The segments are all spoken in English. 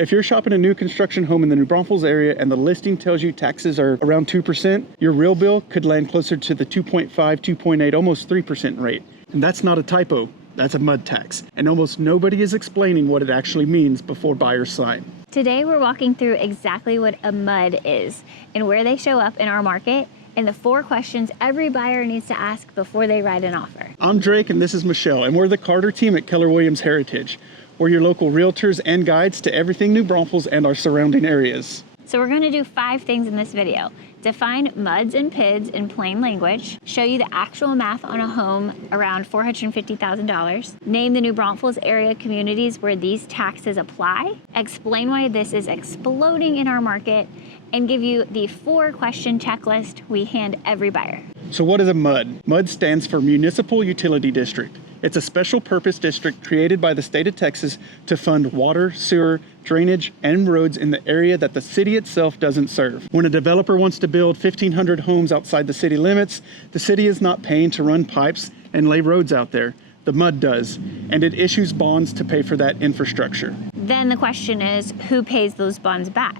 If you're shopping a new construction home in the New Braunfels area and the listing tells you taxes are around 2%, your real bill could land closer to the 2.5, 2.8, almost 3% rate. And that's not a typo, that's a mud tax. And almost nobody is explaining what it actually means before buyers sign. Today we're walking through exactly what a mud is and where they show up in our market and the 4 questions every buyer needs to ask before they write an offer. I'm Drake and this is Michelle, and we're the Carter team at Keller Williams Heritage. We're your local realtors and guides to everything New Braunfels and our surrounding areas. So we're going to do 5 things in this video. Define MUDs and PIDs in plain language, show you the actual math on a home around $450,000, name the New Braunfels area communities where these taxes apply, explain why this is exploding in our market, and give you the 4-question checklist we hand every buyer. So what is a MUD? MUD stands for Municipal Utility District. It's a special purpose district created by the state of Texas to fund water, sewer, drainage, and roads in the area that the city itself doesn't serve. When a developer wants to build 1,500 homes outside the city limits, the city is not paying to run pipes and lay roads out there. The MUD does, and it issues bonds to pay for that infrastructure. Then the question is, who pays those bonds back?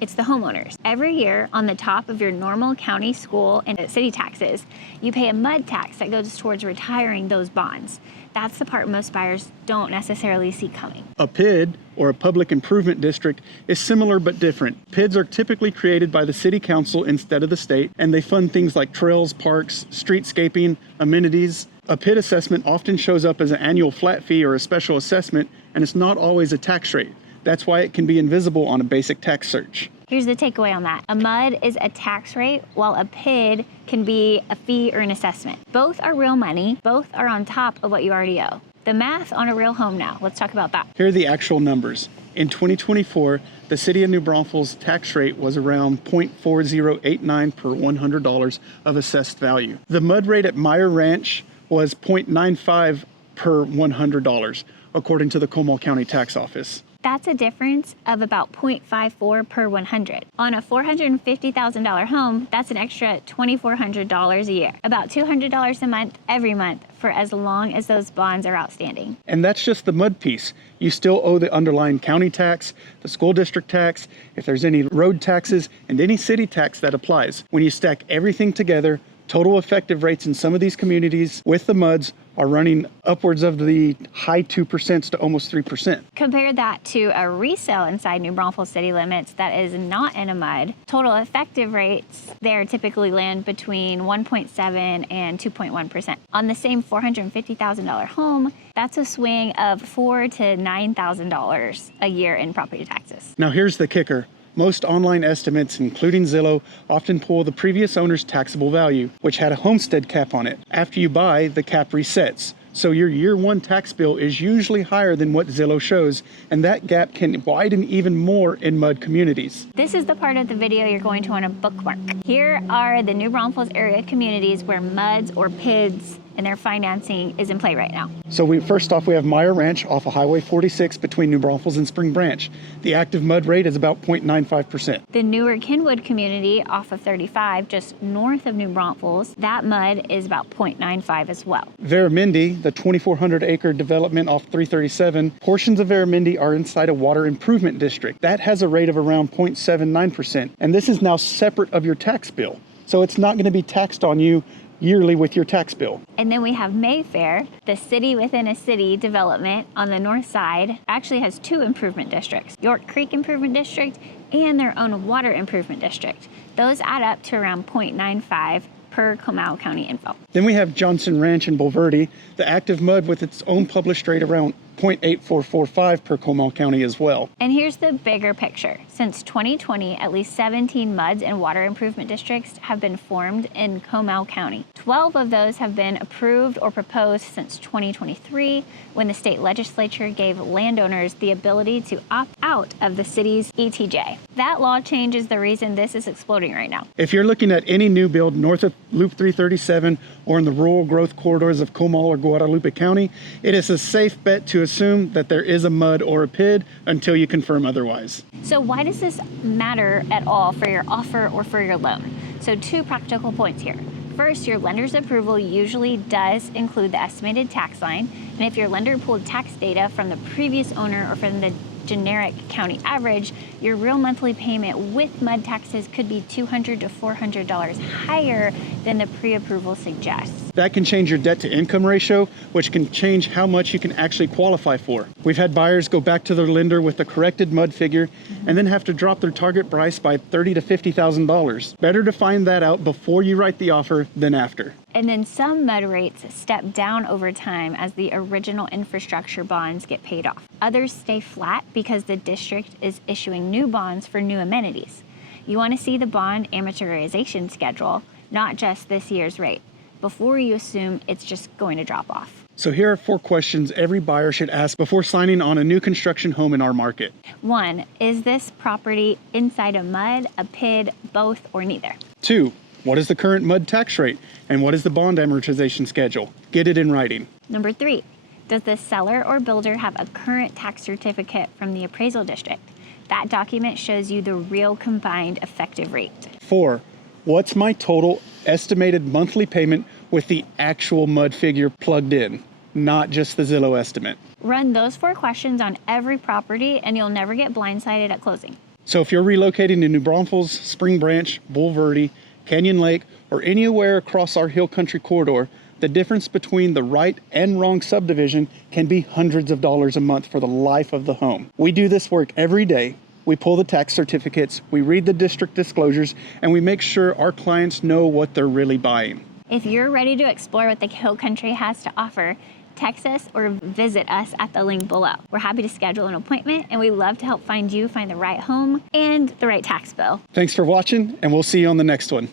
It's the homeowners. Every year on the top of your normal county, school, and city taxes, you pay a MUD tax that goes towards retiring those bonds. That's the part most buyers don't necessarily see coming. A PID, or a public improvement district, is similar but different. PIDs are typically created by the city council instead of the state, and they fund things like trails, parks, streetscaping, amenities. A PID assessment often shows up as an annual flat fee or a special assessment, and it's not always a tax rate. That's why it can be invisible on a basic tax search. Here's the takeaway on that. A MUD is a tax rate, while a PID can be a fee or an assessment. Both are real money. Both are on top of what you already owe. The math on a real home now. Let's talk about that. Here are the actual numbers. In 2024, the city of New Braunfels' tax rate was around 0.4089 per $100 of assessed value. The MUD rate at Meyer Ranch was 0.95 per $100, according to the Comal County Tax Office. That's a difference of about 0.54 per 100. On a $450,000 home, that's an extra $2,400 a year, about $200 a month every month for as long as those bonds are outstanding. And that's just the MUD piece. You still owe the underlying county tax, the school district tax, if there's any road taxes, and any city tax that applies. When you stack everything together, total effective rates in some of these communities with the MUDs are running upwards of the high 2% to almost 3%. Compare that to a resale inside New Braunfels city limits that is not in a MUD. Total effective rates there typically land between 1.7 and 2.1%. On the same $450,000 home, that's a swing of $4,000 to $9,000 a year in property taxes. Now here's the kicker. Most online estimates, including Zillow, often pull the previous owner's taxable value, which had a homestead cap on it. After you buy, the cap resets. So your year 1 tax bill is usually higher than what Zillow shows, and that gap can widen even more in MUD communities. This is the part of the video you're going to want to bookmark. Here are the New Braunfels area communities where MUDs or PIDs and their financing is in play right now. So first off, we have Meyer Ranch off of Highway 46 between New Braunfels and Spring Branch. The active MUD rate is about 0.95%. The newer Kenwood community off of 35, just north of New Braunfels, that MUD is about 0.95 as well. Veramendi, the 2,400 acre development off 337, portions of Veramendi are inside a water improvement district. That has a rate of around 0.79%, and this is now separate of your tax bill. So it's not going to be taxed on you yearly with your tax bill. And then we have Mayfair, the city within a city development on the north side, actually has 2 improvement districts, York Creek Improvement District and their own water improvement district. Those add up to around 0.95 per Comal County info. Then we have Johnson Ranch in Bulverde, the active MUD with its own published rate around 0.8445 per Comal County as well. And here's the bigger picture. Since 2020, at least 17 MUDs and water improvement districts have been formed in Comal County. 12 of those have been approved or proposed since 2023, when the state legislature gave landowners the ability to opt out of the city's ETJ. That law change is the reason this is exploding right now. If you're looking at any new build north of Loop 337 or in the rural growth corridors of Comal or Guadalupe County, it is a safe bet to assume that there is a MUD or a PID until you confirm otherwise. So why does this matter at all for your offer or for your loan? So 2 practical points here. First, your lender's approval usually does include the estimated tax line, and if your lender pulled tax data from the previous owner or from the generic county average, your real monthly payment with mud taxes could be $200 to $400 higher than the pre-approval suggests. That can change your debt to income ratio, which can change how much you can actually qualify for. We've had buyers go back to their lender with the corrected mud figure and then have to drop their target price by $30,000 to $50,000. Better to find that out before you write the offer than after. And then some mud rates step down over time as the original infrastructure bonds get paid off. Others stay flat because the district is issuing new bonds for new amenities. You want to see the bond amortization schedule, not just this year's rate, before you assume it's just going to drop off. So here are 4 questions every buyer should ask before signing on a new construction home in our market. 1, is this property inside a mud, a PID, both, or neither? 2, what is the current mud tax rate and what is the bond amortization schedule? Get it in writing. Number 3, does the seller or builder have a current tax certificate from the appraisal district? That document shows you the real combined effective rate. 4, what's my total estimated monthly payment with the actual mud figure plugged in, not just the Zillow estimate? Run those 4 questions on every property and you'll never get blindsided at closing. So if you're relocating to New Braunfels, Spring Branch, Bull Verde, Canyon Lake, or anywhere across our Hill Country corridor, the difference between the right and wrong subdivision can be hundreds of dollars a month for the life of the home. We do this work every day. We pull the tax certificates, we read the district disclosures, and we make sure our clients know what they're really buying. If you're ready to explore what the Hill Country has to offer, text us or visit us at the link below. We're happy to schedule an appointment and we love to help find the right home and the right tax bill. Thanks for watching, and we'll see you on the next one.